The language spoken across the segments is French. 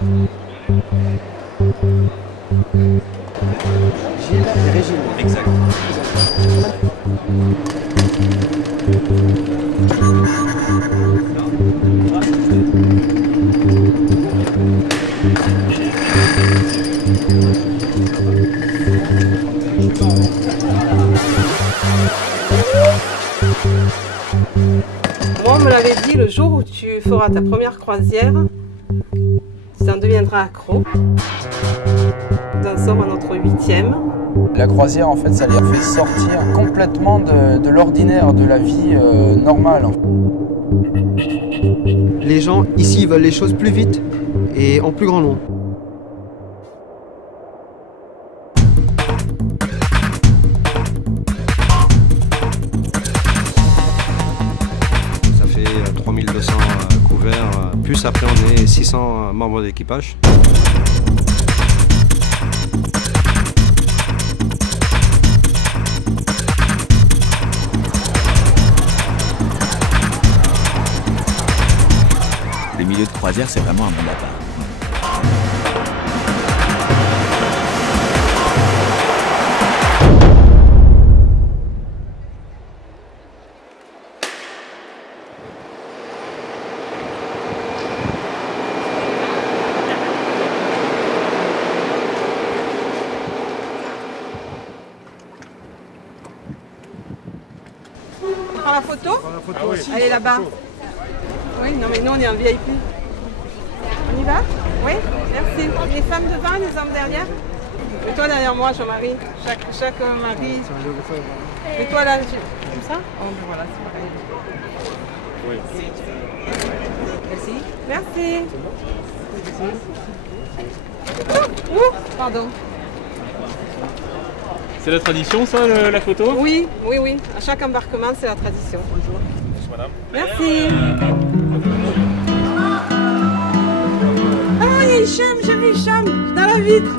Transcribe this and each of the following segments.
Gilles et Régine. Exact. Moi, on me l'avait dit, le jour où tu feras ta première croisière, tu en deviendras accro. Nous en sommes à notre 8e. La croisière, en fait, ça les fait sortir complètement de l'ordinaire, de la vie normale. Les gens ici veulent les choses plus vite et en plus grand nombre. Ça fait 3200 couverts, plus après on est 600 membres d'équipage. Les milieux de croisière, c'est vraiment un monde à part. On prend la photo? Ah oui. Elle est là-bas. Oui, non mais nous on est en VIP. On y va? Oui, merci. Les femmes devant et les hommes derrière. Et toi derrière moi, Jean-Marie. Chaque mari. Et toi là, comme ça? Oh, ben voilà, c'est pareil. Oui. Merci. Merci. Ouh, pardon. C'est la tradition ça, la photo? Oui, oui, oui. À chaque embarquement, c'est la tradition. Bonjour. Merci. Ah, il y a Hicham, j'ai vu Hicham dans la vitre.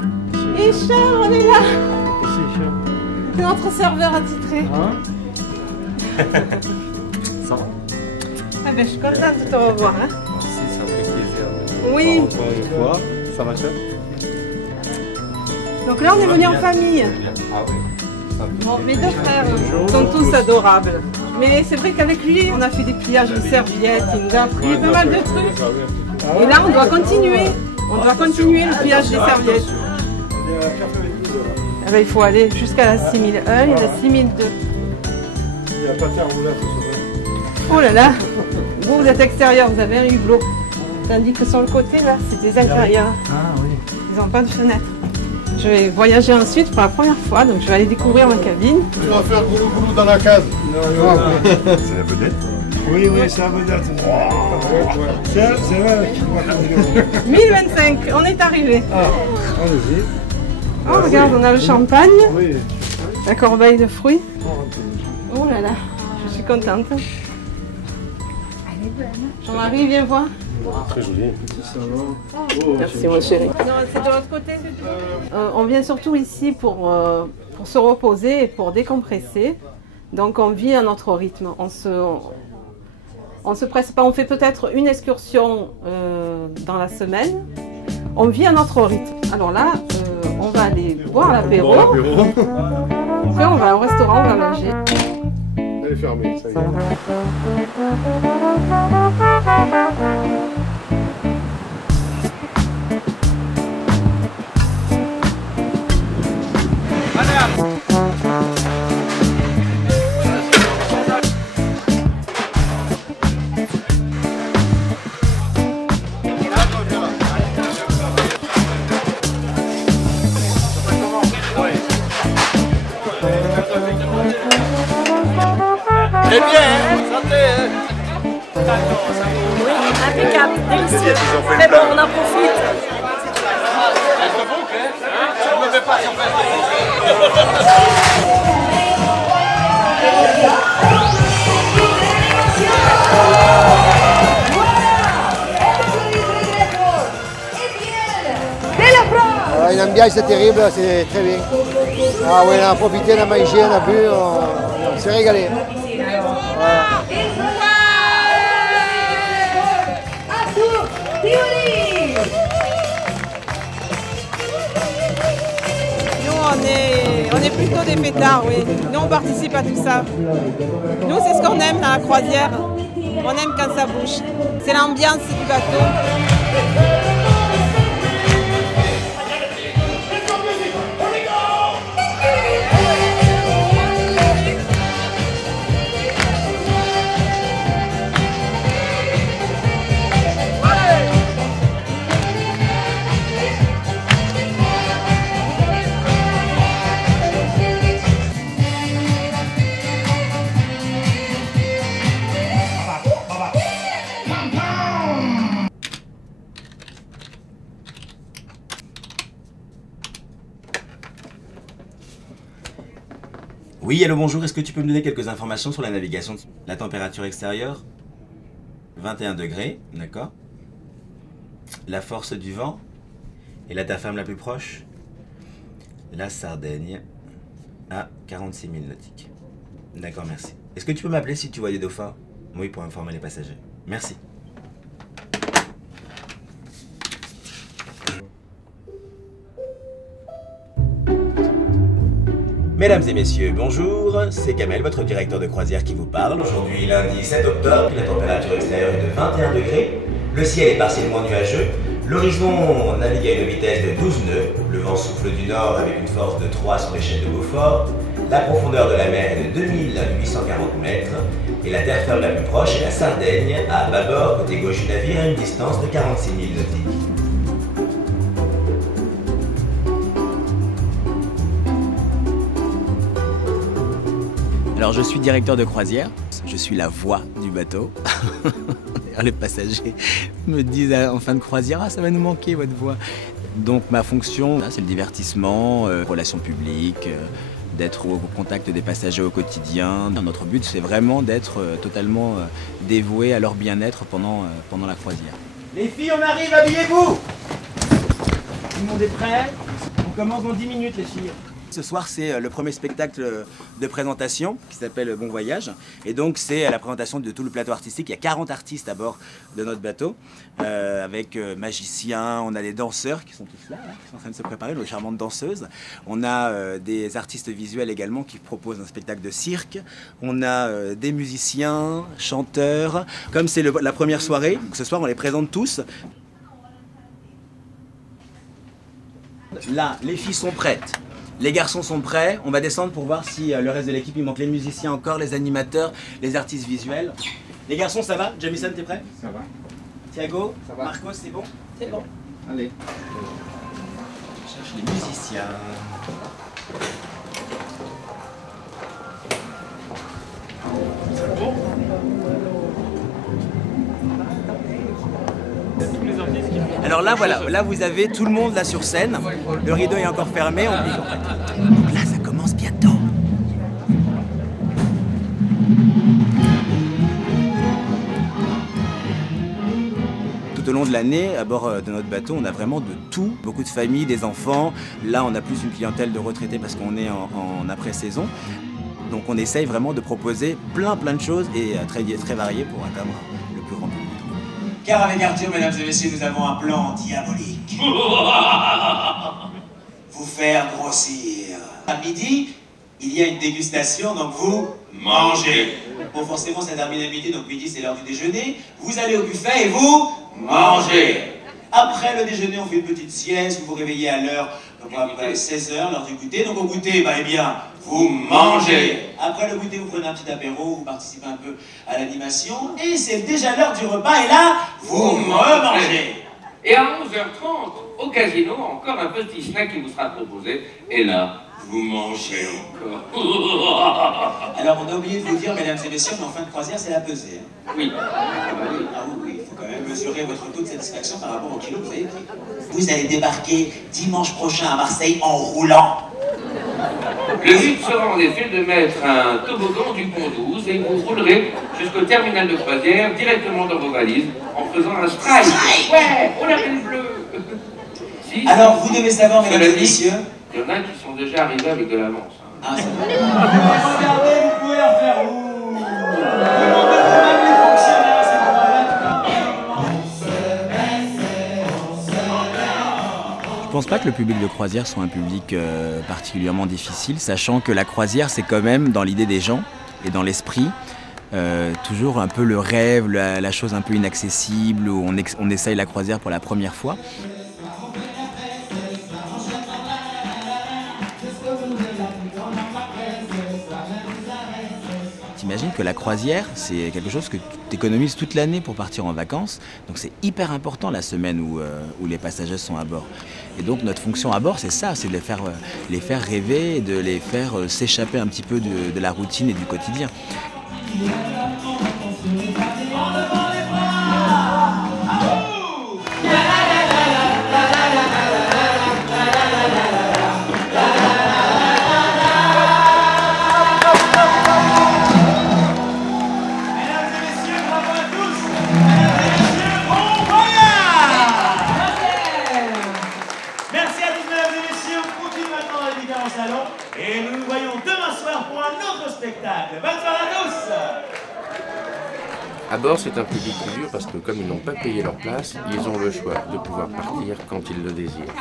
Hicham, on est là. C'est notre serveur attitré. Ça va? Ah ben, je suis contente de te revoir. Hein. Merci, ça me fait plaisir. Oui. Encore une fois, ça va chef? Donc là, on est venu en famille. Ah oui. Bon, mes deux frères sont tous adorables. Mais c'est vrai qu'avec lui, on a fait des pliages de serviettes, il nous a appris pas mal de trucs. Et là, on doit continuer. On doit continuer le pliage des serviettes. Ah ben, il faut aller jusqu'à la 6001 et la 6002. Il n'y a pas de terre roulante. Oh là là, vous êtes extérieur, vous avez un hublot. Tandis que sur le côté, là, c'est des intérieurs. Ah oui. Ils n'ont pas de fenêtre. Je vais voyager ensuite pour la première fois, donc je vais aller découvrir ma cabine. Tu vas faire goulou dans la case. C'est la vedette. Oui, oui, c'est la vedette. C'est vrai qu'il va conduire. 1025, on est arrivé. Ah, allez-y. Oh, regarde, on a le champagne, Oui. la corbeille de fruits. Oh là là, je suis contente. Jean-Marie, viens voir. Très joli. Merci mon chéri. Non, c'est de l'autre côté. On vient surtout ici pour se reposer et pour décompresser. Donc on vit à notre rythme. On se presse pas. On fait peut-être une excursion dans la semaine. On vit à notre rythme. Alors là, on va aller boire l'apéro. Après on va au restaurant, on va manger. Elle est fermée, ça y est. Très bien, hein? Santé, hein? Oui, impeccable, délicieux. Mais bon, on en profite. Je me fais pas Une ambiance terrible, c'est très bien. Ah oui, on a profité, on a mangé, on a bu, on s'est régalé. Voilà. on est plutôt des fêtards, oui. Nous, on participe à tout ça. Nous, c'est ce qu'on aime dans la croisière. On aime quand ça bouge. C'est l'ambiance du bateau. Oui, allô, bonjour. Est-ce que tu peux me donner quelques informations sur la navigation? La température extérieure? 21 degrés, d'accord. La force du vent? Et la terre ferme la plus proche? La Sardaigne, à 46 000 nautiques. D'accord, merci. Est-ce que tu peux m'appeler si tu vois des dauphins? Oui, pour informer les passagers. Merci. Mesdames et messieurs, bonjour, c'est Kamel, votre directeur de croisière qui vous parle. Aujourd'hui, lundi 7 octobre, la température extérieure est de 21 degrés, le ciel est partiellement nuageux, l'horizon navigue à une vitesse de 12 nœuds, le vent souffle du nord avec une force de 3 sur l'échelle de Beaufort, la profondeur de la mer est de 2840 mètres, et la terre ferme la plus proche est la Sardaigne, à bâbord côté gauche du navire, à une distance de 46 000 nautiques. Alors je suis directeur de croisière, je suis la voix du bateau. Les passagers me disent en fin de croisière, ah ça va nous manquer votre voix. Donc ma fonction, c'est le divertissement, relations publiques, d'être au contact des passagers au quotidien. Notre but c'est vraiment d'être totalement dévoué à leur bien-être pendant la croisière. Les filles, on arrive, habillez-vous! Tout le monde est prêt? On commence dans 10 minutes les filles. Ce soir, c'est le premier spectacle de présentation qui s'appelle Bon Voyage. Et donc, c'est la présentation de tout le plateau artistique. Il y a 40 artistes à bord de notre bateau, avec magiciens, on a des danseurs qui sont tous là, qui sont en train de se préparer, nos charmantes danseuses. On a des artistes visuels également qui proposent un spectacle de cirque. On a des musiciens, chanteurs. Comme c'est la première soirée, ce soir, on les présente tous. Là, les filles sont prêtes. Les garçons sont prêts, on va descendre pour voir si le reste de l'équipe, il manque les musiciens encore, les animateurs, les artistes visuels. Les garçons, ça va? Jamison, t'es prêt? Ça va. Thiago? Ça va. Marcos, c'est bon? C'est bon. Allez. Je cherche les musiciens. Alors là, voilà, là vous avez tout le monde là sur scène. Le rideau est encore fermé, on dit donc là, ça commence bientôt. Tout au long de l'année, à bord de notre bateau, on a vraiment de tout. Beaucoup de familles, des enfants. Là, on a plus une clientèle de retraités parce qu'on est en après-saison. Donc on essaye vraiment de proposer plein de choses et très variées pour atteindre le plus grand public. Car avec Arthur, mesdames et messieurs, nous avons un plan diabolique. Vous faire grossir. À midi, il y a une dégustation, donc vous mangez. Bon, forcément, ça termine à midi, donc midi, c'est l'heure du déjeuner. Vous allez au buffet et vous mangez. Après le déjeuner, on fait une petite sieste, vous vous réveillez à l'heure, après 16 h, l'heure du goûter. Donc au goûter, bah, eh bien, vous mangez. Après le goûter, vous prenez un petit apéro, vous participez un peu à l'animation. Et c'est déjà l'heure du repas, et là, vous remangez. Et à 11h30, au casino, encore un petit snack qui vous sera proposé. Et là, vous mangez encore. Alors, on a oublié de vous dire, mesdames et messieurs, mais en fin de croisière, c'est la pesée. Hein. Oui. Ah oui, il faut quand même mesurer votre taux de satisfaction par rapport au kilo que vous avez pris. Vous allez débarquer dimanche prochain à Marseille en roulant. Le but sera en effet de mettre un toboggan du pont 12 et vous roulerez jusqu'au terminal de croisière directement dans vos valises en faisant un strike. Ouais, on appelle le bleu. Si, alors, vous devez savoir, mesdames et messieurs, il y en a qui sont déjà arrivés avec de l'avance. Hein. Ah, ça va. Regardez, vous pouvez en faire où? Même les fonctionnaires, c'est pour Je pense pas que le public de croisière soit un public particulièrement difficile, sachant que la croisière, c'est quand même, dans l'idée des gens et dans l'esprit, toujours un peu le rêve, la chose un peu inaccessible, où on essaye la croisière pour la première fois. T'imagines que la croisière, c'est quelque chose que tu économises toute l'année pour partir en vacances. Donc c'est hyper important la semaine où les passagers sont à bord. Et donc notre fonction à bord, c'est ça, c'est de les faire rêver et de les faire s'échapper un petit peu de la routine et du quotidien. Et nous nous voyons demain soir pour un autre spectacle. Bonne soirée à tous! À bord, c'est un public plus dur parce que comme ils n'ont pas payé leur place, ils ont le choix de pouvoir partir quand ils le désirent.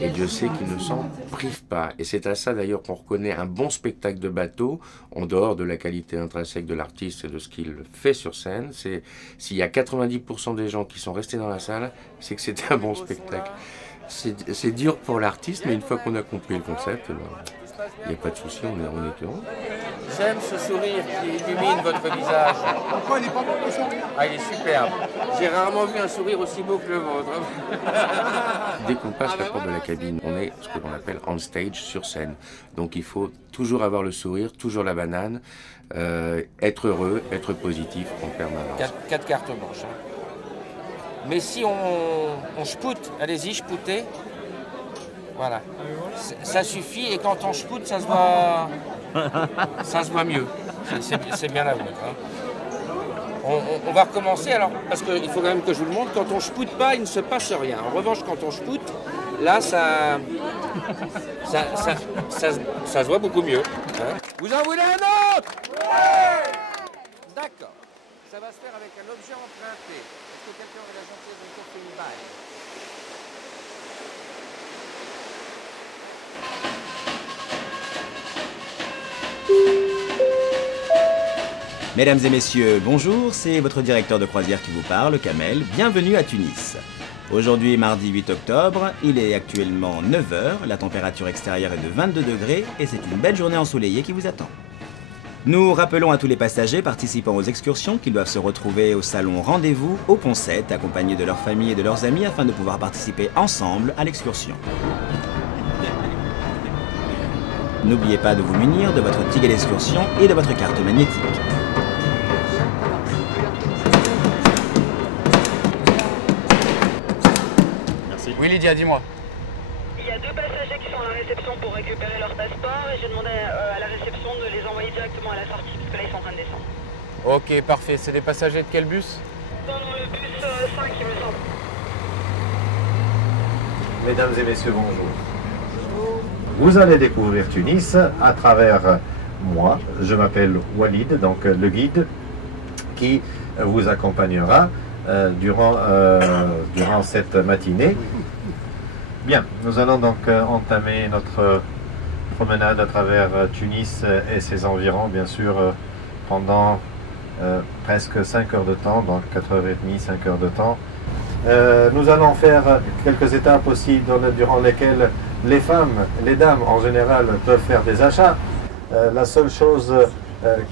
Et Dieu sait qu'ils ne s'en privent pas. Et c'est à ça d'ailleurs qu'on reconnaît un bon spectacle de bateau, en dehors de la qualité intrinsèque de l'artiste et de ce qu'il fait sur scène. C'est s'il y a 90% des gens qui sont restés dans la salle, c'est que c'était un bon spectacle. C'est dur pour l'artiste, mais une fois qu'on a compris le concept, il n'y a pas de souci, on est heureux. J'aime ce sourire qui illumine votre visage. Pourquoi il n'est pas beau le sourire? Ah, il est superbe. J'ai rarement vu un sourire aussi beau que le vôtre. Dès qu'on passe la porte de la cabine, on est ce que l'on appelle on stage, sur scène. Donc il faut toujours avoir le sourire, toujours la banane, être heureux, être positif en permanence. 4 cartes blanches. Hein. Mais si on spoute, allez-y, spoutez. Voilà. Ça suffit et quand on spoute, ça se voit mieux. C'est bien la vôtre. Hein. On va recommencer alors, parce qu'il faut quand même que je vous le montre. Quand on spoute pas, il ne se passe rien. En revanche, quand on spoute, là, ça se voit beaucoup mieux. Hein. Vous en voulez un autre? Ouais. D'accord. Ça va se faire avec un objet emprunté. Est-ce que quelqu'un aurait la gentillesse de me porter une balle? Mesdames et messieurs, bonjour, c'est votre directeur de croisière qui vous parle, Kamel. Bienvenue à Tunis. Aujourd'hui, mardi 8 octobre, il est actuellement 9 h, la température extérieure est de 22 degrés et c'est une belle journée ensoleillée qui vous attend. Nous rappelons à tous les passagers participant aux excursions qu'ils doivent se retrouver au salon Rendez-vous au Pont 7, accompagnés de leurs familles et de leurs amis afin de pouvoir participer ensemble à l'excursion. N'oubliez pas de vous munir de votre ticket d'excursion et de votre carte magnétique. Merci. Oui Lydia, dis-moi. Il y a 2 passagers qui sont à la réception pour récupérer leur passeport et j'ai demandé à la réception de les envoyer directement à la sortie parce que là ils sont en train de descendre. Ok, parfait. C'est des passagers de quel bus? Dans le bus 5 il me semble. Mesdames et messieurs, bonjour. Vous allez découvrir Tunis à travers moi. Je m'appelle Walid, donc le guide qui vous accompagnera durant cette matinée. Bien, nous allons donc entamer notre promenade à travers Tunis et ses environs, bien sûr, pendant presque 5 heures de temps, donc 4h30, 5 heures de temps. Nous allons faire quelques étapes aussi durant lesquelles les femmes, les dames en général, peuvent faire des achats. La seule chose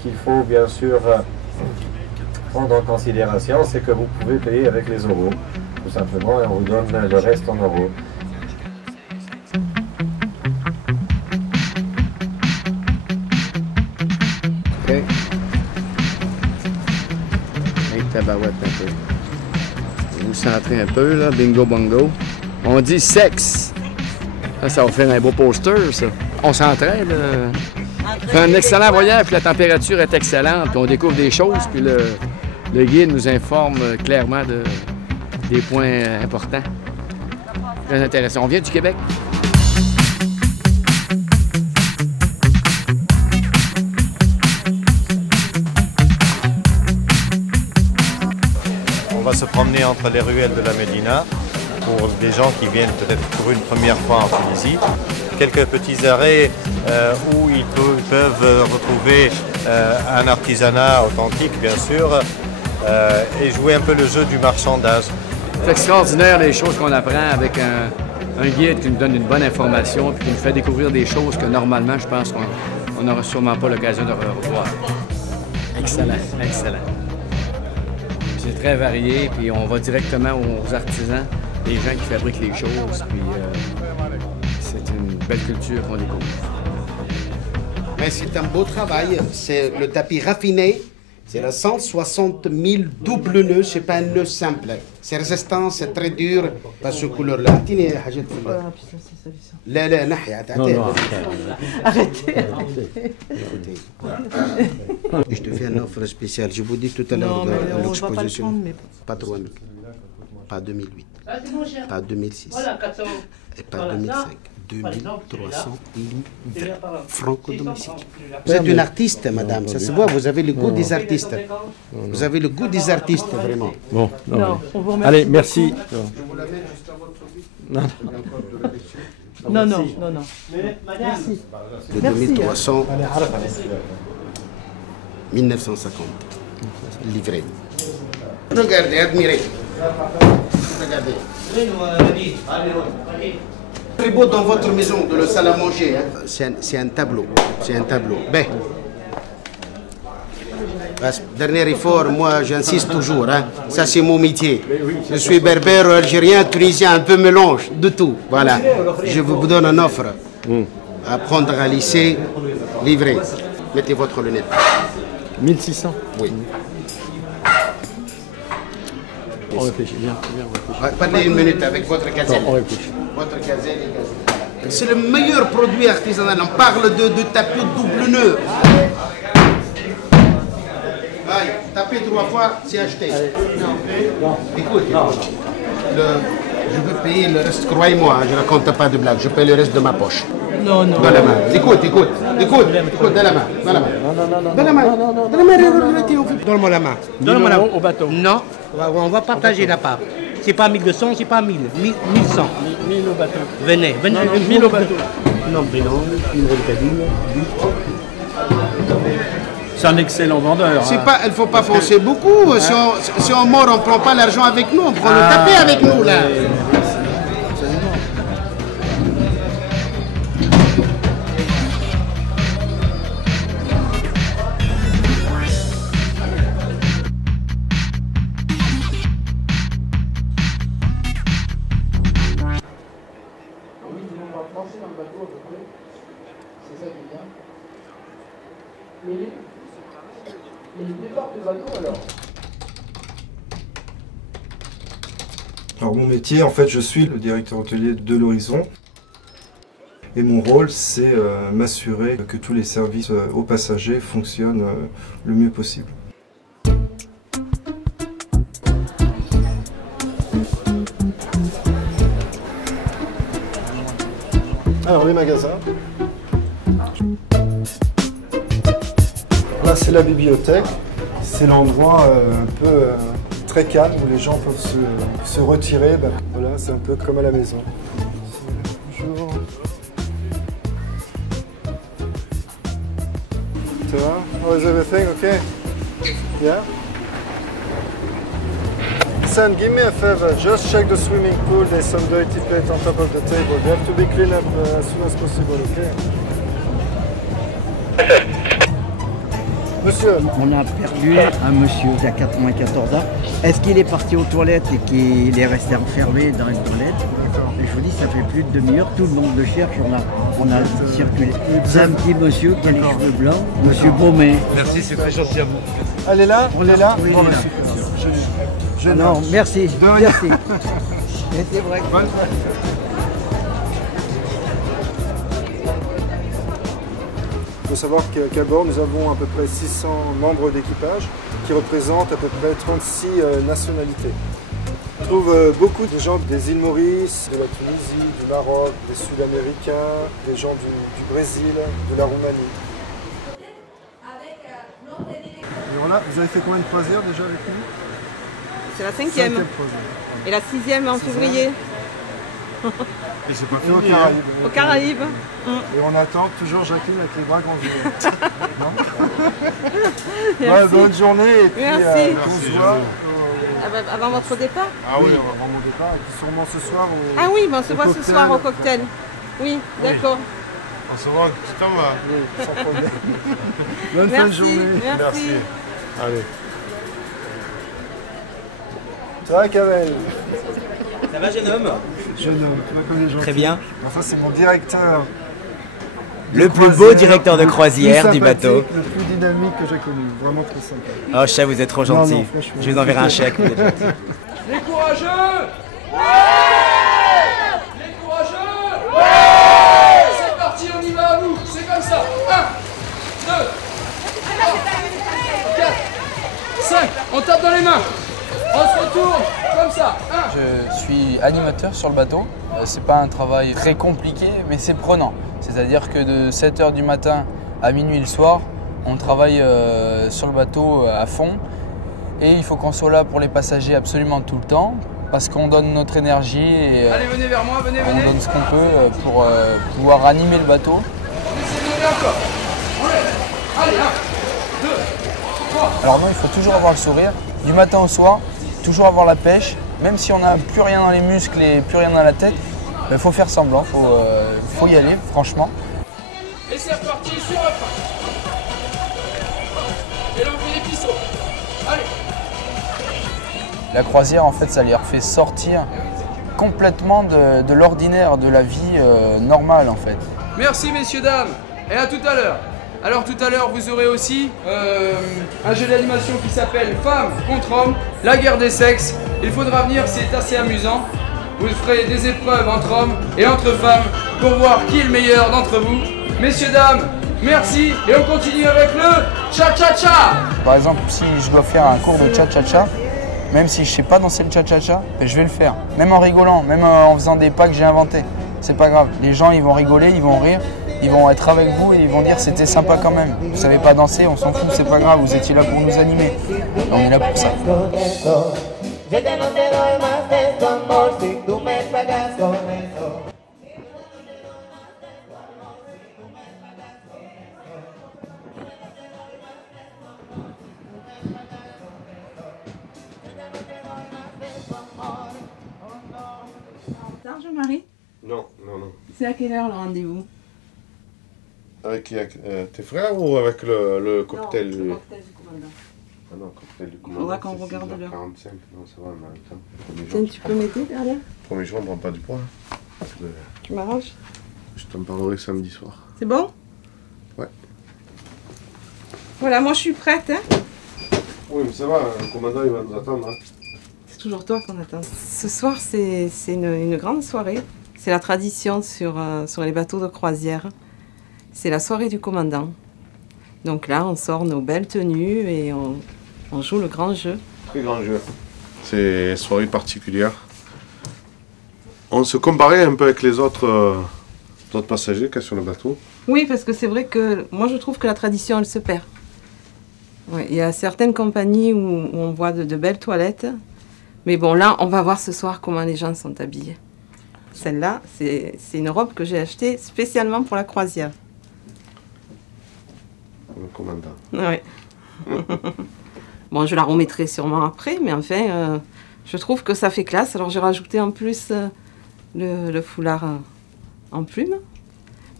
qu'il faut bien sûr prendre en considération, c'est que vous pouvez payer avec les euros, tout simplement, et on vous donne le reste en euros. Ok. Hey, tabarouette un peu. Vous centrez un peu, là, bingo bongo. On dit sexe. Ça va faire un beau poster, ça. On s'entraîne. On fait un excellent voyage, puis la température est excellente, puis on découvre des choses, puis le guide nous informe clairement des points importants. Très intéressant. On vient du Québec. On va se promener entre les ruelles de la Médina. pour des gens qui viennent peut-être pour une première fois en Tunisie. Quelques petits arrêts où ils peuvent retrouver un artisanat authentique, bien sûr, et jouer un peu le jeu du marchandage. C'est extraordinaire les choses qu'on apprend avec un guide qui nous donne une bonne information et qui nous fait découvrir des choses que normalement, je pense qu'on n'aura sûrement pas l'occasion de revoir. Excellent, excellent. C'est très varié, puis on va directement aux artisans, les gens qui fabriquent les choses, puis c'est une belle culture qu'on découvre. Mais c'est un beau travail, c'est le tapis raffiné, c'est le 160 000 double nœuds, c'est pas un nœud simple. C'est résistant, c'est très dur, pas ce couleur-là. لا لا نحي Arrêtez. Je te fais une offre spéciale. Je vous dis tout à l'heure de l'exposition. Pas 3 000, pas 2008, pas 2006, et pas 2005. 2300 franco-domestiques. Vous êtes une artiste, madame, ça se voit, vous avez le goût des artistes. Vous avez le goût des artistes, vraiment. Bon, Non, on vous remercie. Allez, merci. Je vous la mets juste à votre vie. Non. Non, non, non, non. Merci. De 2300, 1950, livré. Regardez, admirez. Regardez. Très beau dans votre maison, de la salle à manger. Hein. C'est un tableau. C'est un tableau. Ben. Dernier effort, moi j'insiste toujours. Hein. Ça c'est mon métier. Je suis berbère, algérien, tunisien, un peu mélange de tout. Voilà. Je vous donne une offre. À prendre à lycée, livré. Mettez votre lunette. 1600. Oui. On réfléchit bien, on réfléchit. Parlez une minute avec votre gazelle. On réfléchit. Votre gazelle et gazelle. C'est le meilleur produit artisanal. On parle de tapis double nœud. Allez, tapez 3 fois, c'est acheté. Non. Écoute, je veux payer le reste, croyez-moi, je ne raconte pas de blague, je paye le reste de ma poche. Non, non. Dans la main. Écoute, dans la main. Dans la main. Dans la main. Dans la main. Donne-moi la main. Donne-moi la main. Au bateau. Non, on va partager la part. C'est pas 1200, c'est pas 1000. 1100. 1000 au bateau. Venez. 1000 au bateau. Non, mais non. C'est un excellent vendeur. Il ne faut pas foncer beaucoup. Si on mord, on ne prend pas l'argent avec nous, on prend le tapis avec nous là. Alors mon métier, en fait, je suis le directeur hôtelier de l'Horizon. Et mon rôle, c'est m'assurer que tous les services aux passagers fonctionnent le mieux possible. Alors les magasins. Là c'est la bibliothèque. C'est l'endroit un peu très calme où les gens peuvent se retirer. Ben, voilà, c'est un peu comme à la maison. Bonjour. Ça va? How is everything? Okay? Yeah? Son, give me a favor. Just check the swimming pool. There's some dirty plate on top of the table. They have to be cleaned up as soon as possible, okay? Monsieur. On a perdu un monsieur qui a 94 ans. Est-ce qu'il est parti aux toilettes et qu'il est resté enfermé dans une toilette? Je vous dis, ça fait plus de demi-heure, tout le monde le cherche, on a circulé. C'est un petit monsieur qui a les cheveux blancs, monsieur Baumet. Merci, c'est très gentil à vous. Elle est là? On est là? Oui, Bon, il est merci. Non, merci. Merci. C'est vrai. Il faut savoir qu'à bord, nous avons à peu près 600 membres d'équipage qui représentent à peu près 36 nationalités. On trouve beaucoup de gens des îles Maurice, de la Tunisie, du Maroc, des Sud-Américains, des gens du Brésil, de la Roumanie. Et voilà, vous avez fait combien de croisières déjà avec nous? C'est la 5e. Et la 6e en février. Et c'est pas fini, aux Caraïbes. Aux Caraïbes. Et on attend toujours Jacqueline avec les bras grands ouverts. Ouais, bonne journée et puis merci. on se voit. Avant votre départ? Ah oui, avant mon départ. Et puis sûrement ce soir Ah oui, ben on se voit ce soir au cocktail. Oui, d'accord. On se voit un petit temps. Sans problème. Bonne fin de journée. Merci. Allez. Ça va, Kamel? Ça va, jeune homme? Jeune homme, tu m'as connu gentil. Très bien. Enfin, c'est mon directeur. Le plus beau directeur de croisière du bateau. Le plus dynamique que j'ai connu. Vraiment très sympa. Oh, chef, vous êtes trop gentil. Non, je vous enverrai un chèque. Vous êtes gentil. Les courageux! Ouais! Les courageux! Ouais! C'est parti, on y va à vous. C'est comme ça. 1, 2, 3, 4, 5. On tape dans les mains. On se retourne comme ça. 1. Je suis animateur sur le bateau. C'est pas un travail très compliqué, mais c'est prenant. C'est-à-dire que de 7h du matin à minuit le soir, on travaille sur le bateau à fond. Et il faut qu'on soit là pour les passagers absolument tout le temps, parce qu'on donne notre énergie et Allez, venez vers moi, venez. on donne ce qu'on peut pour pouvoir animer le bateau. Laissez-le encore. Allez, 1, 2, 3. Alors non, il faut toujours avoir le sourire, du matin au soir, toujours avoir la pêche, même si on n'a plus rien dans les muscles et plus rien dans la tête, il faut faire semblant, faut y aller, franchement. Et c'est reparti sur la fin. Et là, on fait des pisseaux. Allez. La croisière, en fait, ça les refait sortir complètement de l'ordinaire, de la vie normale, en fait. Merci, messieurs, dames. Et à tout à l'heure. Alors, tout à l'heure, vous aurez aussi un jeu d'animation qui s'appelle Femmes contre Hommes, la guerre des sexes. Il faudra venir, c'est assez amusant. Vous ferez des épreuves entre hommes et entre femmes pour voir qui est le meilleur d'entre vous. Messieurs, dames, merci. Et on continue avec le cha-cha-cha. Par exemple, si je dois faire un cours de cha-cha-cha, même si je ne sais pas danser le cha-cha-cha, je vais le faire. Même en rigolant, même en faisant des pas que j'ai inventés. C'est pas grave. Les gens, ils vont rigoler, ils vont rire, ils vont être avec vous et ils vont dire c'était sympa quand même. Vous savez pas danser, on s'en fout, c'est pas grave. Vous étiez là pour nous animer. Et on est là pour ça. Marie? Non. C'est à quelle heure le rendez-vous? Avec qui? Tes frères ou avec le cocktail? Non, le cocktail du commandant. Ah non, cocktail du commandant. Faudra qu'on regarde l'heure. 45, non, ça va, on a le temps. Tiens, tu peux m'aider derrière? Premier jour, on ne prend pas du poids. Tu m'arranges? Je t'en parlerai samedi soir. C'est bon? Ouais. Voilà, moi je suis prête, hein? Oui, mais ça va, le commandant il va nous attendre. Hein. C'est toujours toi qu'on attend. Ce soir, c'est une grande soirée. C'est la tradition sur les bateaux de croisière. C'est la soirée du commandant. Donc là, on sort nos belles tenues et on joue le grand jeu. Très grand jeu. C'est une soirée particulière. On se comparait un peu avec les autres passagers qu'il y a sur le bateau. Oui, parce que c'est vrai que moi, je trouve que la tradition, elle se perd. Ouais, il y a certaines compagnies où on voit de belles toilettes. Mais bon, là, on va voir ce soir comment les gens sont habillés. Celle-là, c'est une robe que j'ai achetée spécialement pour la croisière. Le commandant. Oui. Bon, je la remettrai sûrement après, mais enfin, je trouve que ça fait classe. Alors, j'ai rajouté en plus le foulard en plume.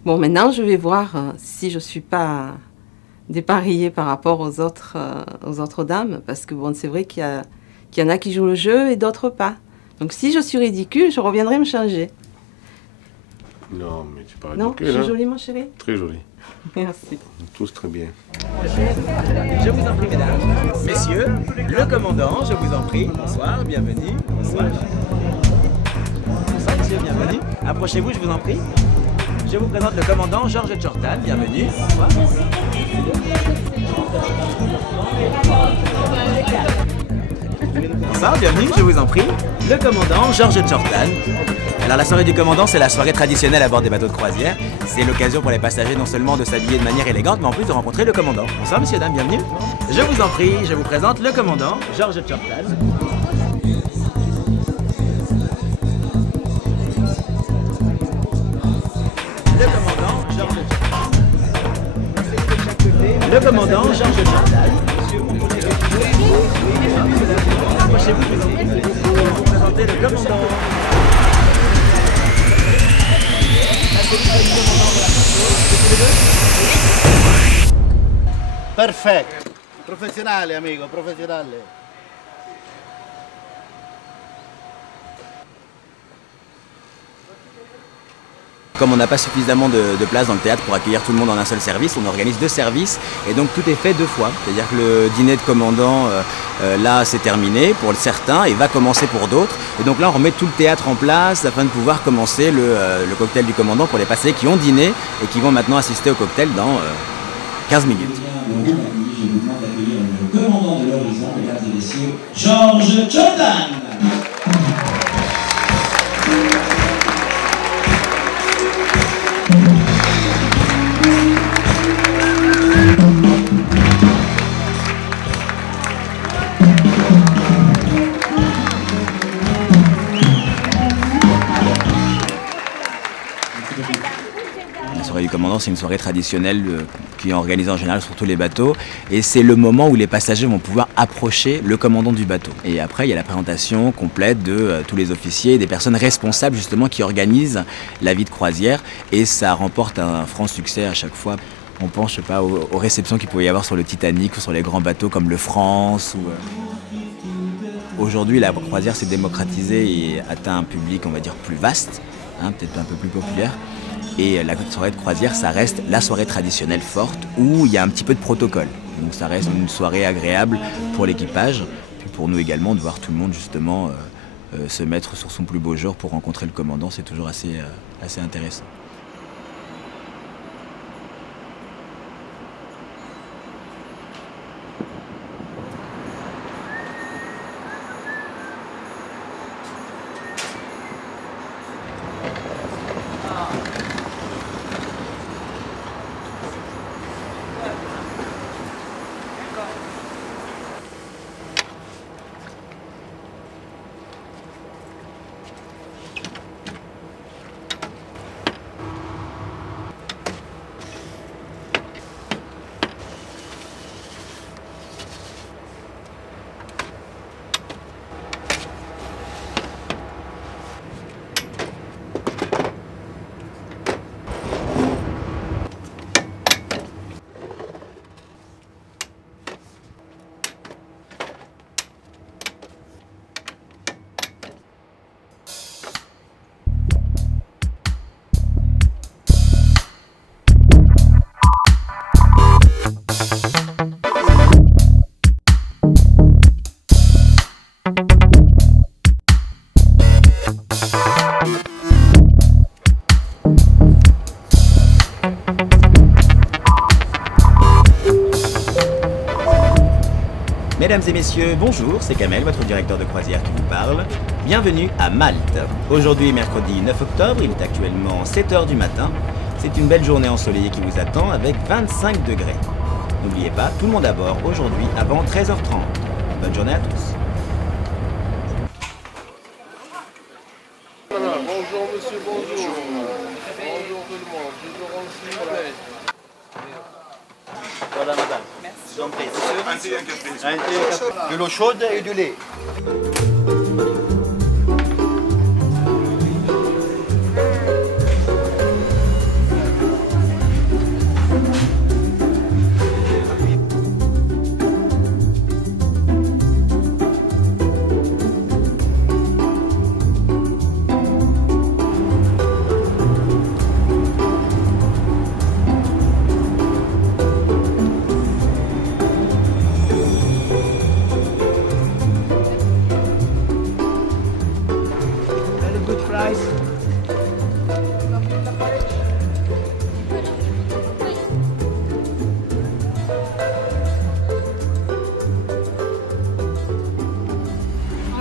Bon, maintenant, je vais voir si je ne suis pas dépareillée par rapport aux autres dames, parce que bon, c'est vrai qu'il y en a qui jouent le jeu et d'autres pas. Donc, si je suis ridicule, je reviendrai me changer. Non, mais tu parles non, ridicule. Je suis jolie, mon chéri? Très jolie. Merci. Tous très bien. Je vous en prie, mesdames. Messieurs, le commandant, je vous en prie. Bonsoir, bienvenue. Bonsoir. Bonsoir, monsieur, bienvenue. Approchez-vous, je vous en prie. Je vous présente le commandant Georges Jordan. Bienvenue. Bonsoir. Bonsoir, bienvenue, je vous en prie. Le commandant Georges Jordan. Alors la soirée du commandant, c'est la soirée traditionnelle à bord des bateaux de croisière. C'est l'occasion pour les passagers non seulement de s'habiller de manière élégante, mais en plus de rencontrer le commandant. Bonsoir, messieurs, dames, bienvenue. Je vous en prie, je vous présente le commandant Georges Jordan. le commandant Georges Chantal. Approchez-vous, vous présenter le commandant. Perfetto, professionale amico, professionale. Comme on n'a pas suffisamment de place dans le théâtre pour accueillir tout le monde en un seul service, on organise 2 services et donc tout est fait 2 fois. C'est-à-dire que le dîner de commandant, là c'est terminé pour certains et va commencer pour d'autres. Et donc là on remet tout le théâtre en place afin de pouvoir commencer le cocktail du commandant pour les passagers qui ont dîné et qui vont maintenant assister au cocktail dans 15 minutes. Je vous demande d'accueillir le commandant de l'horizon, mesdames et messieurs, Georges Chantal. La soirée du commandant, c'est une soirée traditionnelle qui est organisée en général sur tous les bateaux. Et c'est le moment où les passagers vont pouvoir approcher le commandant du bateau. Et après, il y a la présentation complète de tous les officiers et des personnes responsables justement qui organisent la vie de croisière. Et ça remporte un franc succès à chaque fois. On pense, je sais pas, aux réceptions qu'il pouvait y avoir sur le Titanic ou sur les grands bateaux comme le France. Aujourd'hui, la croisière s'est démocratisée et atteint un public, on va dire, plus vaste, hein, peut-être un peu plus populaire. Et la soirée de croisière, ça reste la soirée traditionnelle forte où il y a un petit peu de protocole. Donc ça reste une soirée agréable pour l'équipage, puis pour nous également de voir tout le monde justement se mettre sur son plus beau jour pour rencontrer le commandant, c'est toujours assez intéressant. Mesdames et messieurs, bonjour, c'est Kamel, votre directeur de croisière qui vous parle. Bienvenue à Malte. Aujourd'hui, mercredi 9 octobre, il est actuellement 7 h du matin. C'est une belle journée ensoleillée qui vous attend avec 25 degrés. N'oubliez pas, tout le monde à bord aujourd'hui avant 13 h 30. Bonne journée à tous. Voilà, bonjour monsieur, bonjour. Bonjour tout le monde, je vous rends s'il vous plaît. Voilà madame. Merci. Je vous en prie. Un thé, un café. De l'eau chaude et du lait.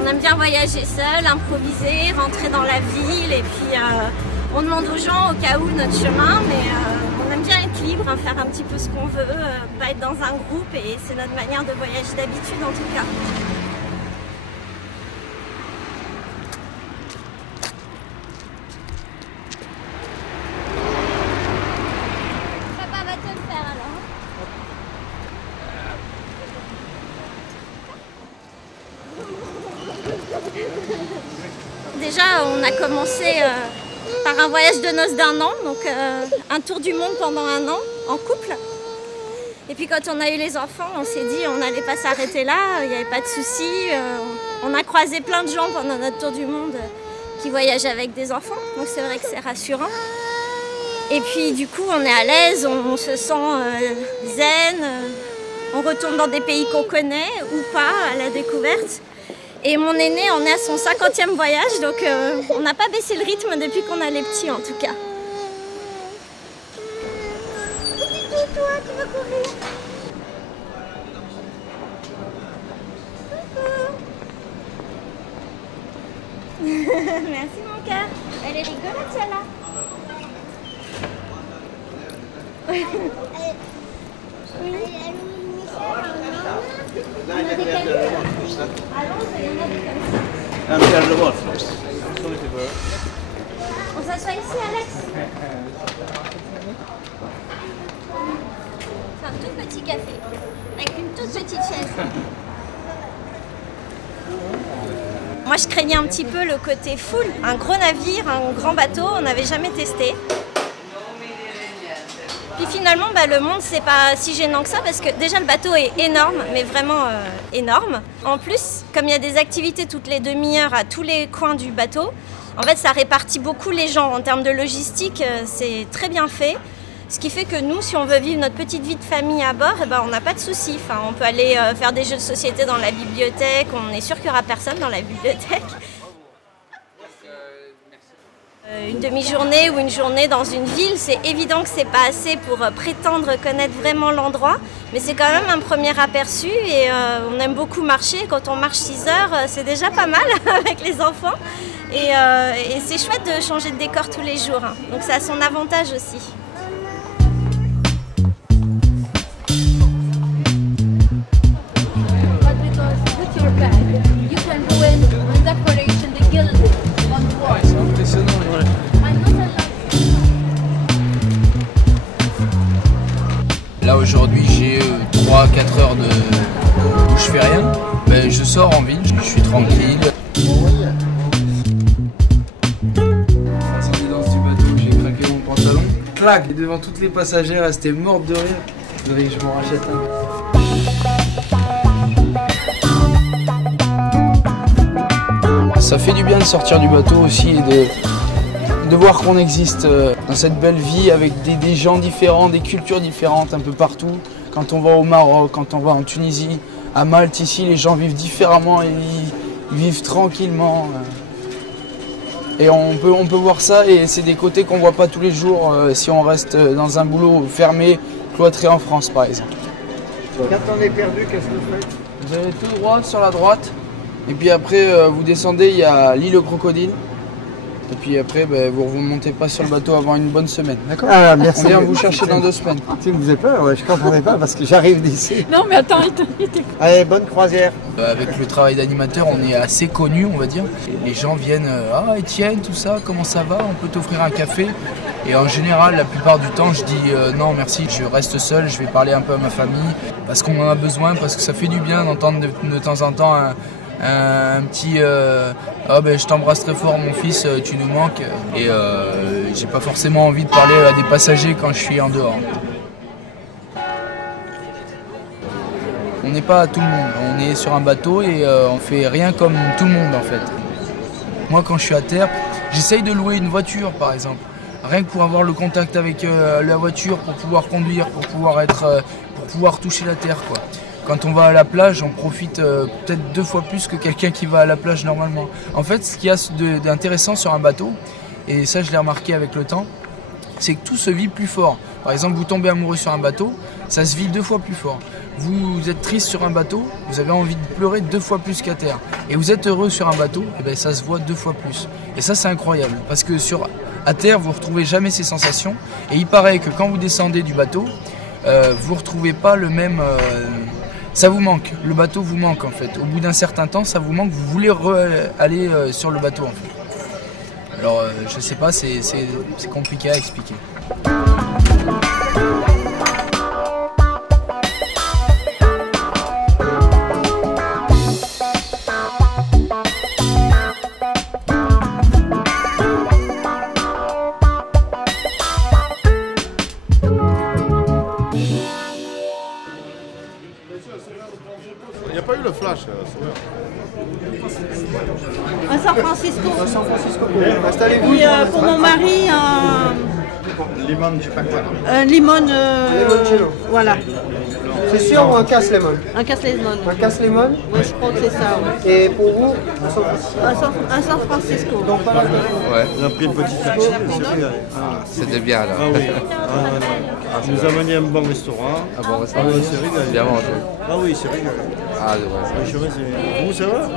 On aime bien voyager seul, improviser, rentrer dans la ville et puis on demande aux gens au cas où notre chemin, mais on aime bien être libre, faire un petit peu ce qu'on veut, pas être dans un groupe et c'est notre manière de voyager d'habitude en tout cas. Papa va te le faire alors. déjà, on a commencé par un voyage de noces d'1 an, donc un tour du monde pendant 1 an, en couple. Et puis quand on a eu les enfants, on s'est dit on n'allait pas s'arrêter là, il n'y avait pas de souci. On a croisé plein de gens pendant notre tour du monde qui voyagent avec des enfants, donc c'est vrai que c'est rassurant. Et puis du coup on est à l'aise, on se sent zen, on retourne dans des pays qu'on connaît ou pas à la découverte. Et mon aîné en est à son 50e voyage, donc on n'a pas baissé le rythme depuis qu'on a les petits en tout cas. Toi, tu vas courir. Merci mon cœur. Elle est rigolote celle-là. Oui. On a des cailloux. Allons, il y en a des comme ça. On s'assoit ici, Alex. C'est un tout petit café, avec une toute petite chaise. Moi, je craignais un petit peu le côté full. Un gros navire, un grand bateau, on n'avait jamais testé. Puis finalement, le monde, c'est pas si gênant que ça parce que déjà le bateau est énorme, mais vraiment énorme. En plus, comme il y a des activités toutes les demi-heures à tous les coins du bateau, en fait, ça répartit beaucoup les gens. En termes de logistique, c'est très bien fait. Ce qui fait que nous, si on veut vivre notre petite vie de famille à bord, on n'a pas de soucis. Enfin, on peut aller faire des jeux de société dans la bibliothèque, on est sûr qu'il n'y aura personne dans la bibliothèque. Une demi-journée ou une journée dans une ville, c'est évident que c'est pas assez pour prétendre connaître vraiment l'endroit, mais c'est quand même un premier aperçu et on aime beaucoup marcher. Quand on marche 6 heures, c'est déjà pas mal avec les enfants et c'est chouette de changer de décor tous les jours, hein. Donc ça a son avantage aussi. Là aujourd'hui j'ai 3-4 heures où je fais rien. Je sors en ville, je suis tranquille. Descendance du bateau, j'ai craqué mon pantalon. Clac! Et devant toutes les passagères, elles étaient mortes de rire. Je voudrais que je m'en rachète un. Ça fait du bien de sortir du bateau aussi et de voir qu'on existe dans cette belle vie avec des gens différents, des cultures différentes un peu partout. Quand on va au Maroc, quand on va en Tunisie, à Malte, ici, les gens vivent différemment et ils vivent tranquillement. Et on peut voir ça et c'est des côtés qu'on ne voit pas tous les jours si on reste dans un boulot fermé, cloîtré en France par exemple. Quand on est perdu, qu'est-ce que vous faites? Vous allez tout droit sur la droite et puis après vous descendez, il y a l'île aux crocodiles. Et puis après, vous ne montez pas sur le bateau avant une bonne semaine, d'accord? Ah, merci. On vient vous chercher dans 2 semaines. Tu me faisais peur, ouais, je ne comprenais pas parce que j'arrive d'ici. Non mais attends, Allez, bonne croisière. Avec le travail d'animateur, on est assez connu, on va dire. Les gens viennent, ah Étienne, tout ça, comment ça va? On peut t'offrir un café? Et en général, la plupart du temps, je dis non merci, je reste seul, je vais parler un peu à ma famille. Parce qu'on en a besoin, parce que ça fait du bien d'entendre de temps en temps un petit je t'embrasse très fort mon fils, tu nous manques, et j'ai pas forcément envie de parler à des passagers quand je suis en dehors. On n'est pas tout le monde, on est sur un bateau et on fait rien comme tout le monde en fait. Moi quand je suis à terre, j'essaye de louer une voiture par exemple, rien que pour avoir le contact avec la voiture, pour pouvoir conduire, pour pouvoir toucher la terre quoi. Quand on va à la plage, on profite peut-être 2 fois plus que quelqu'un qui va à la plage normalement. En fait, ce qu'il y a d'intéressant sur un bateau, et ça je l'ai remarqué avec le temps, c'est que tout se vit plus fort. Par exemple, vous tombez amoureux sur un bateau, ça se vit 2 fois plus fort. Vous êtes triste sur un bateau, vous avez envie de pleurer 2 fois plus qu'à terre. Et vous êtes heureux sur un bateau, et ça se voit 2 fois plus. Et ça c'est incroyable, parce que à terre, vous ne retrouvez jamais ces sensations. Et il paraît que quand vous descendez du bateau, vous ne retrouvez pas le même... ça vous manque, le bateau vous manque en fait. Au bout d'un certain temps, ça vous manque, vous voulez aller sur le bateau en fait. Alors je sais pas, c'est compliqué à expliquer. Usage, Un San Francisco. Un San Francisco. Installez-vous. Et pour mon mari, Limon, je sais pas quoi. un limon. Limoncello. Voilà. C'est sûr ou un casse lemon? Un casse lemon. Un casse lemon? Oui, je crois que c'est ça. Ouais. Et pour vous, un San Francisco. Un San Francisco. Donc pas l'alcool. Ouais, on a pris une petite taxi, c'était bien là. Ah oui. Il nous a amené un bon restaurant. Ah bon restaurant, c'est régalé. bien mangé. Ah oui, c'est régalé. Ah ouais. Vous, ça va?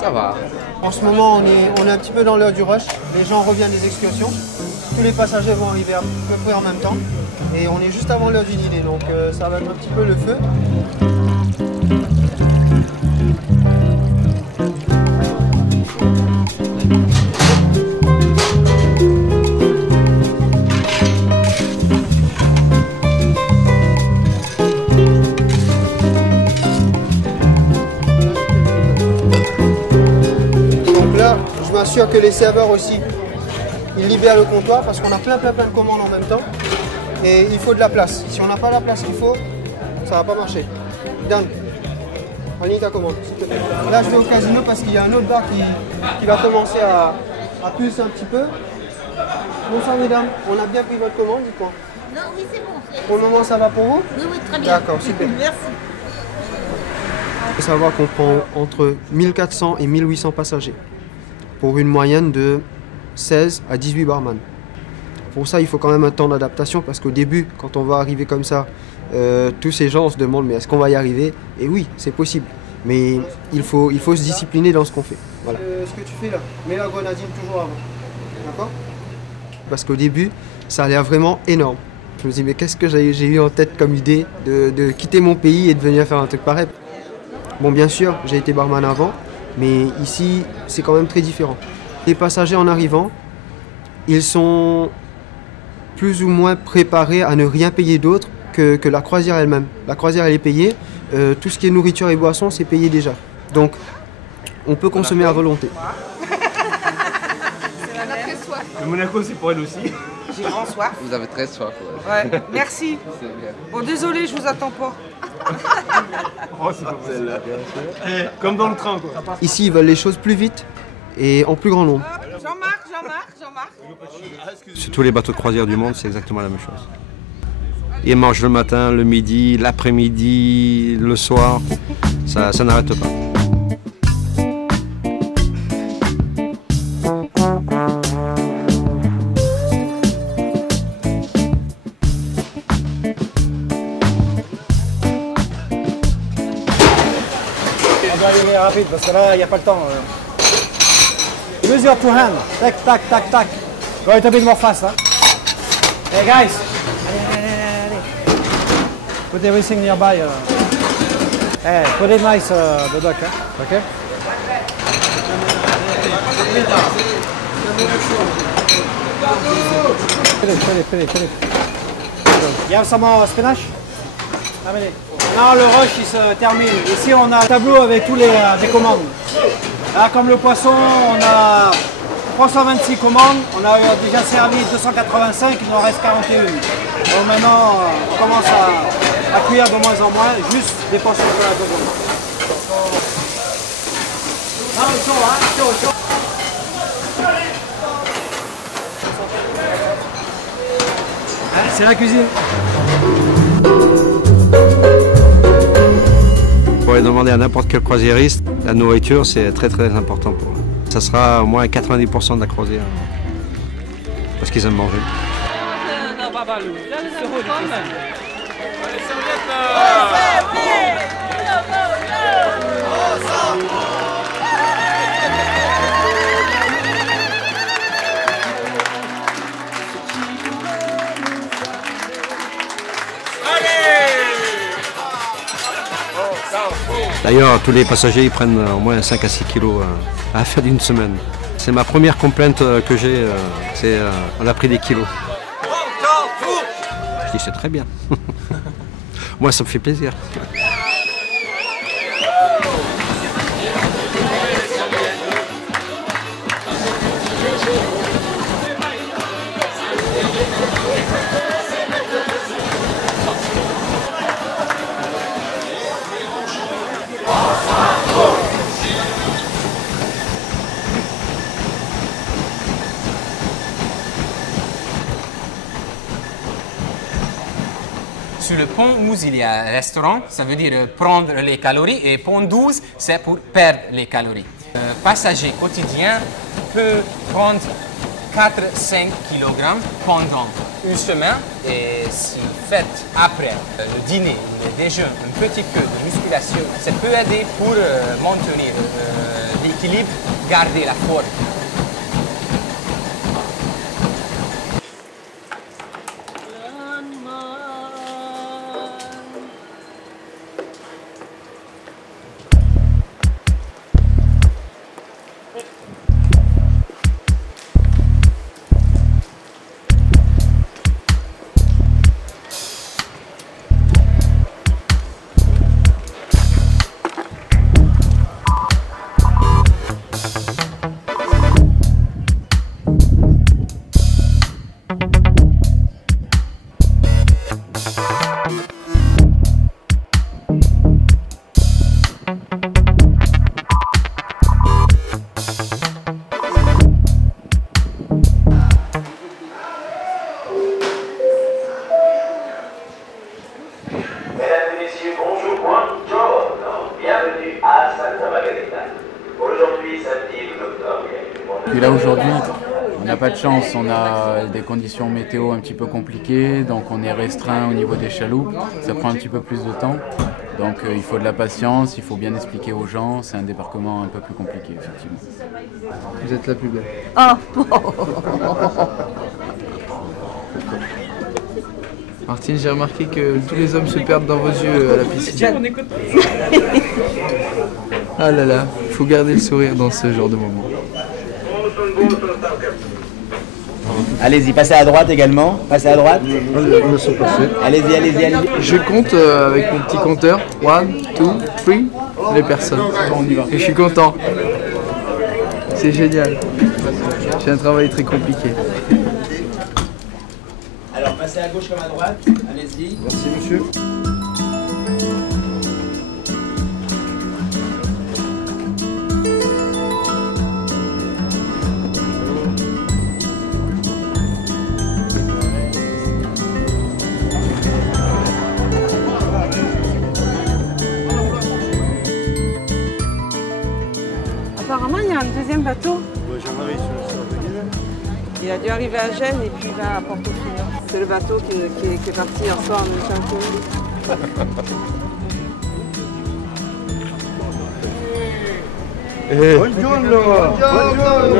Ça va. En ce moment, on est un petit peu dans l'heure du rush. Les gens reviennent des excursions. Tous les passagers vont arriver à peu près en même temps. Et on est juste avant l'heure du dîner, donc ça va être un petit peu le feu. Donc là, je m'assure que les serveurs aussi, ils libèrent le comptoir parce qu'on a plein de commandes en même temps. Et il faut de la place. Si on n'a pas la place qu'il faut, ça va pas marcher. Dan, Annie ta commande, s'il te plaît. Là, je vais au casino parce qu'il y a un autre bar qui va commencer à pulser un petit peu. Bonsoir, mesdames. On a bien pris votre commande, dites-moi. Non, oui, c'est bon. Pour le moment, ça va pour vous? Oui, très bien. D'accord, super. Merci. Il faut savoir qu'on prend entre 1400 et 1800 passagers pour une moyenne de 16 à 18 barman. Pour ça, il faut quand même un temps d'adaptation parce qu'au début, quand on va arriver comme ça, tous ces gens se demandent mais est-ce qu'on va y arriver? Et oui, c'est possible. Mais il faut se discipliner dans ce qu'on fait. Voilà. Ce que tu fais là, mets la grenadine toujours avant. D'accord? Parce qu'au début, ça a l'air vraiment énorme. Je me dis mais qu'est-ce que j'ai eu en tête comme idée de quitter mon pays et de venir faire un truc pareil? Bon, bien sûr, j'ai été barman avant, mais ici, c'est quand même très différent. Les passagers en arrivant, ils sont plus ou moins préparés à ne rien payer d'autre que la croisière elle-même. La croisière, elle est payée. Tout ce qui est nourriture et boissons, c'est payé déjà. Donc, on peut consommer à volonté. Le Monaco, c'est pour elle aussi. J'ai grand soif. Vous avez très soif. Ouais, merci. C'est bien. Bon, désolé, je vous attends pas. Oh, c'est pas celle-là. Comme dans le train, quoi. Ici, ils veulent les choses plus vite et en plus grand nombre. Jean-Marc. Sur tous les bateaux de croisière du monde, c'est exactement la même chose. Ils mangent le matin, le midi, l'après-midi, le soir. Ça n'arrête pas. On doit aller rapide parce que là, il n'y a pas le temps. Use your two hands. Tac, tac, tac, tac. Go a bit more fast, huh? Hey guys. Allez. Put everything nearby. Hey, put it nice, the duck, huh? Okay? Finish. You have some more spinach? Non, le rush il se termine. Ici on a un tableau avec tous les commandes. Là, comme le poisson, on a 326 commandes, on a déjà servi 285, il nous en reste 41. Donc maintenant, on commence à cuire de moins en moins, juste des portions qu'on a besoin. Ah, chaud. C'est la cuisine. Vous pourrez demander à n'importe quel croisiériste, la nourriture c'est très important pour eux. Ça sera au moins 90% de la croisière. Parce qu'ils aiment manger. D'ailleurs, tous les passagers ils prennent au moins 5 à 6 kilos à la fin d'une semaine. C'est ma première complainte que j'ai, c'est on a pris des kilos. Je dis c'est très bien. Moi ça me fait plaisir. Sur le pont 11, il y a un restaurant, ça veut dire prendre les calories, et pont 12, c'est pour perdre les calories. Un passager quotidien peut prendre 4-5 kg pendant une semaine, et si vous faites après le dîner ou le déjeuner un petit peu de musculation, ça peut aider pour maintenir l'équilibre, garder la forme. Puis là aujourd'hui, on n'a pas de chance, on a des conditions météo un petit peu compliquées, donc on est restreint au niveau des chaloupes, ça prend un petit peu plus de temps. Donc il faut de la patience, il faut bien expliquer aux gens, c'est un débarquement un peu plus compliqué effectivement. Vous êtes la plus belle. Oh. Martine, j'ai remarqué que tous les hommes se perdent dans vos yeux à la piscine. Ah là là, il faut garder le sourire dans ce genre de moment. Allez-y, passez à droite également. Passez à droite. Allez-y, allez-y, allez-y. Je compte avec mon petit compteur. 1, 2, 3, les personnes. On y va. Et je suis content. C'est génial. J'ai un travail très compliqué. Alors, passez à gauche comme à droite. Allez-y. Merci, monsieur. Apparemment, il y a un deuxième bateau. Il a dû arriver à Gênes et puis là à Portofino. C'est le bateau qui est parti hier soir en Championnat. Buongiorno! Buongiorno!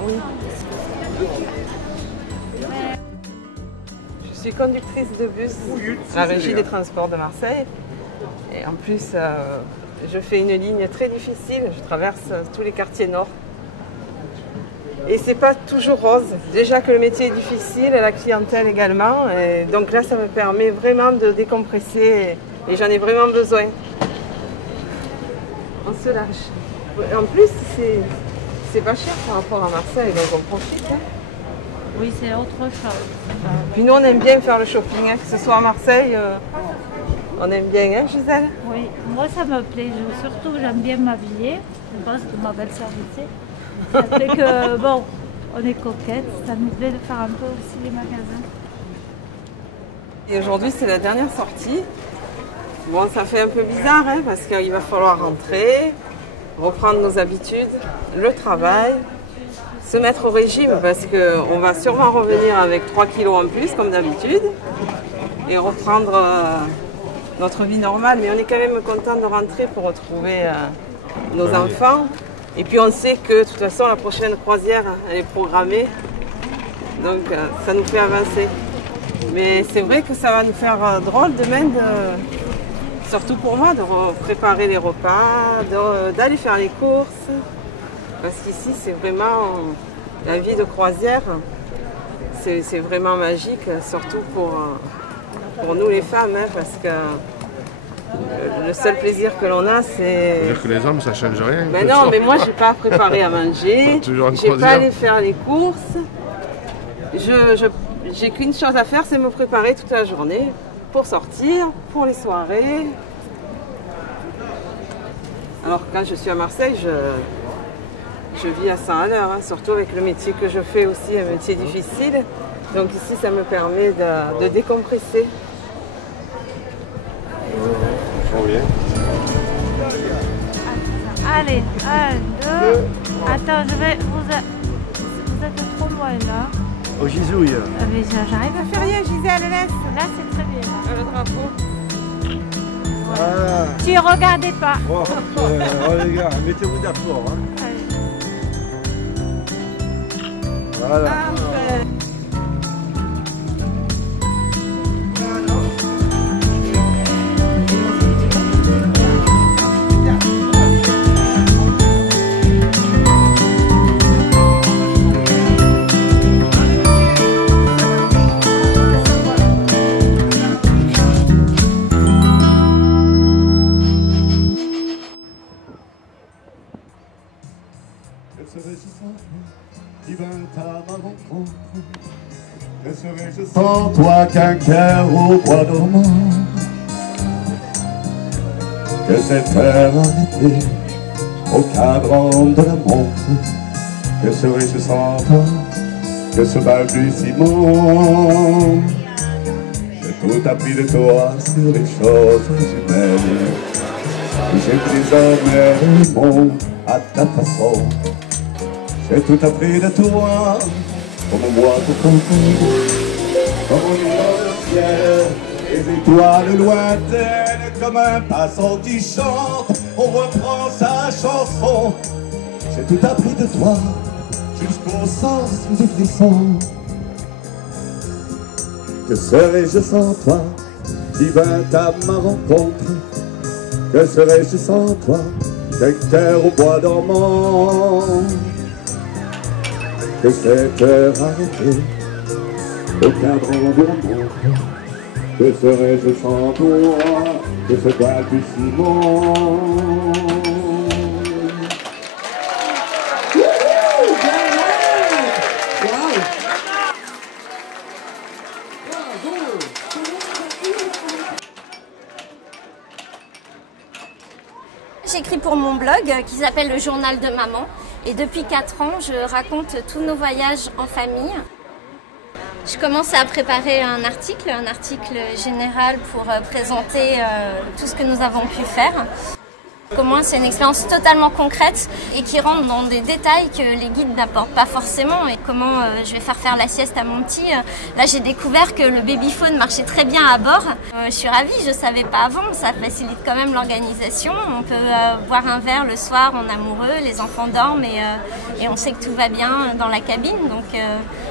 Oui. Je suis conductrice de bus à la Régie des Transports de Marseille. Et en plus, je fais une ligne très difficile. Je traverse tous les quartiers nord. Et c'est pas toujours rose. Déjà que le métier est difficile, la clientèle également. Et donc là, ça me permet vraiment de décompresser et j'en ai vraiment besoin. On se lâche. En plus, c'est pas cher par rapport à Marseille, donc on profite. Hein. Oui, c'est autre chose. Puis nous, on aime bien faire le shopping, hein, que ce soit à Marseille. On aime bien, hein, Gisèle? Oui, moi ça me plaît. Surtout, j'aime bien m'habiller. Je pense que ma belle-sœur ici. Ça fait que, bon, on est coquette. Ça nous plaît de faire un peu aussi les magasins. Et aujourd'hui, c'est la dernière sortie. Bon, ça fait un peu bizarre, hein, parce qu'il va falloir rentrer, reprendre nos habitudes, le travail, se mettre au régime, parce qu'on va sûrement revenir avec 3 kilos en plus, comme d'habitude, et reprendre notre vie normale. Mais on est quand même content de rentrer pour retrouver nos enfants. Et puis on sait que de toute façon la prochaine croisière elle est programmée, donc ça nous fait avancer. Mais c'est vrai que ça va nous faire drôle demain, surtout pour moi, de préparer les repas, d'aller faire les courses. Parce qu'ici c'est vraiment la vie de croisière, c'est vraiment magique, surtout pour nous les femmes, hein, parce que le seul plaisir que l'on a, c'est... C'est-à-dire que les hommes, ça change rien. Mais non, mais moi, j'ai pas préparé à manger. J'ai pas allé faire les courses. J'ai qu'une chose à faire, c'est me préparer toute la journée pour sortir, pour les soirées. Alors quand je suis à Marseille, je vis à 100 à l'heure, hein, surtout avec le métier que je fais aussi, un métier difficile. Donc ici, ça me permet de décompresser. Allez, 1, 2. Attends, je vais. Vous êtes trop loin là. Au Gisouille. Ah, mais j'arrive à faire rien, Gisèle, laisse. Là, c'est très bien. Le drapeau. Voilà. Tu regardez pas. Oh, les gars, mettez-vous d'accord. Hein. Voilà. Sans toi qu'un cœur au bois dormant, que cette heure arrêtée au cadran de la montre, que serais-je sans toi, que ce balbutiement. J'ai tout appris de toi sur les choses humaines, j'ai désormais le monde à ta façon. J'ai tout appris de toi, comme moi tout compris. Comme on est dans le ciel, les étoiles lointaines, comme un passant qui chante, on reprend sa chanson. J'ai tout appris de toi, jusqu'au sens du frisson. Que serais-je sans toi, qui vint à ma rencontre? Que serais-je sans toi, qu'un cœur au bois dormant? Que cette heure arrêtée au cadran de la montre, que serais-je sans toi, que ce balbutiement. J'écris pour mon blog qui s'appelle Le Journal de Maman. Et depuis 4 ans, je raconte tous nos voyages en famille. Je commence à préparer un article général pour présenter tout ce que nous avons pu faire. Pour moi, c'est une expérience totalement concrète et qui rentre dans des détails que les guides n'apportent pas forcément. Et comment je vais faire la sieste à mon petit. Là, j'ai découvert que le babyphone marchait très bien à bord. Je suis ravie, je ne savais pas avant, mais ça facilite quand même l'organisation. On peut boire un verre le soir en amoureux, les enfants dorment et on sait que tout va bien dans la cabine. Donc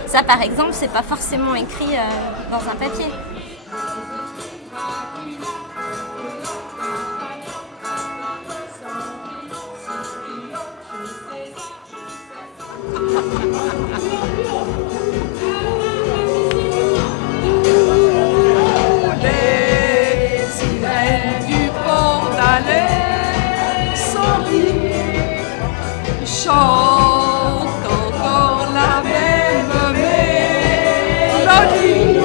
ça, par exemple, c'est pas forcément écrit dans un papier. Les sirènes du port d'Alais chantent encore la même mélodie.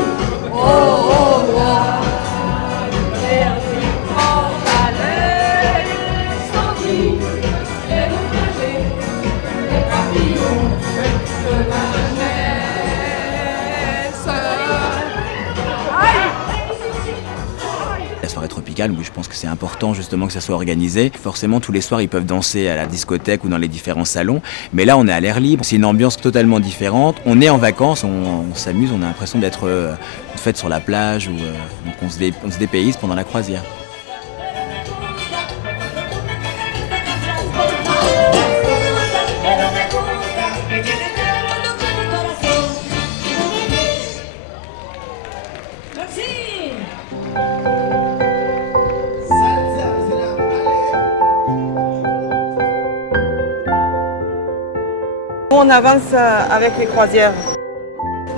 Oh, oh, oh. Les du port d'Alais les naufragés, les papillons de la jeunesse. Aïe! La soirée tropicale, où je pense que c'est important justement que ça soit organisé. Forcément, tous les soirs, ils peuvent danser à la discothèque ou dans les différents salons. Mais là, on est à l'air libre. C'est une ambiance totalement différente. On est en vacances, on s'amuse, on a l'impression d'être une fête sur la plage. Donc on se dépayse pendant la croisière. On avance avec les croisières.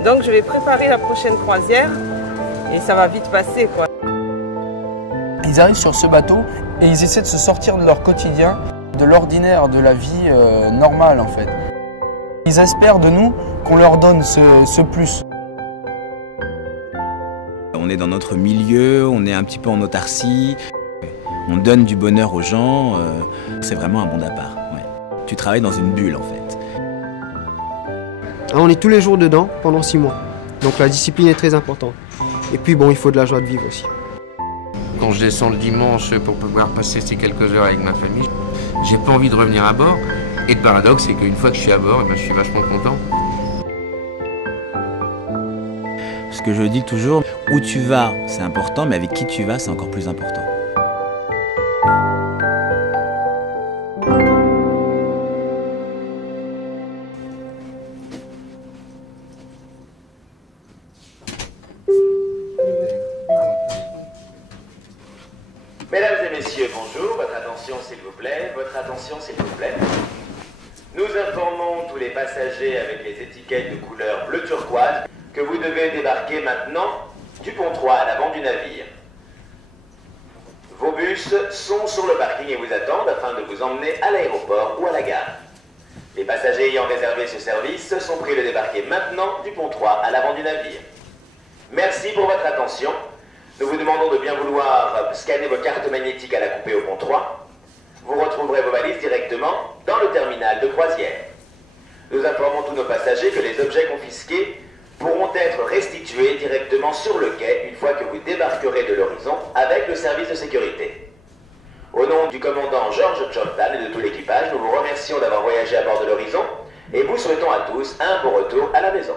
Donc je vais préparer la prochaine croisière et ça va vite passer, quoi. Ils arrivent sur ce bateau et ils essaient de se sortir de leur quotidien, de l'ordinaire, de la vie normale en fait. Ils espèrent de nous qu'on leur donne ce plus. On est dans notre milieu, on est un petit peu en autarcie, on donne du bonheur aux gens, c'est vraiment un monde à part. Ouais. Tu travailles dans une bulle en fait. On est tous les jours dedans pendant 6 mois. Donc la discipline est très importante. Et puis bon, il faut de la joie de vivre aussi. Quand je descends le dimanche pour pouvoir passer ces quelques heures avec ma famille, j'ai pas envie de revenir à bord. Et le paradoxe, c'est qu'une fois que je suis à bord, je suis vachement content. Ce que je dis toujours, où tu vas, c'est important, mais avec qui tu vas, c'est encore plus important. Mesdames et messieurs, bonjour. Votre attention s'il vous plaît. Votre attention s'il vous plaît. Nous informons tous les passagers avec les étiquettes de couleur bleu turquoise que vous devez débarquer maintenant du pont 3 à l'avant du navire. Vos bus sont sur le parking et vous attendent afin de vous emmener à l'aéroport ou à la gare. Les passagers ayant réservé ce service sont prêts de débarquer maintenant du pont 3 à l'avant du navire. Merci pour votre attention. Nous vous demandons de bien vouloir scanner vos cartes magnétiques à la coupée au pont 3. Vous retrouverez vos valises directement dans le terminal de croisière. Nous informons tous nos passagers que les objets confisqués pourront être restitués directement sur le quai une fois que vous débarquerez de l'horizon avec le service de sécurité. Au nom du commandant Georges Jordan et de tout l'équipage, nous vous remercions d'avoir voyagé à bord de l'horizon et vous souhaitons à tous un bon retour à la maison.